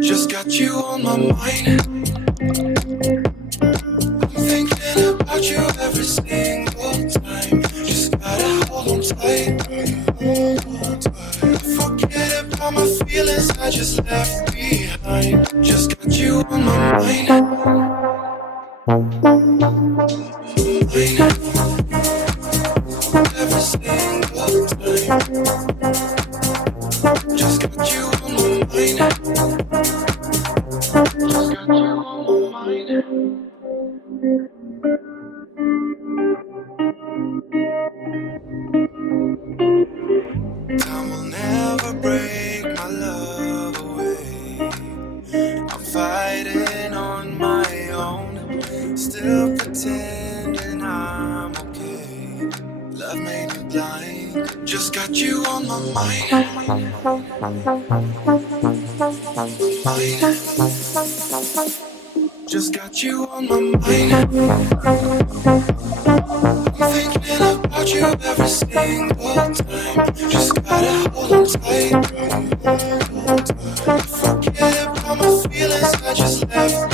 Just got you on my mind. I'm thinking about you every single time. Just gotta hold on tight. Forget about my feelings I just left behind. Just got you on my mind. Every single time. Just got you on my mind. Just got you on my mind. Time will never break my love away. I'm fighting on my own, still pretending I'm okay. Love made me blind. Just got you on my mind. Just got you on my mind. I'm thinking about you every single time. Just gotta hold on tight. Forget about my feelings I just left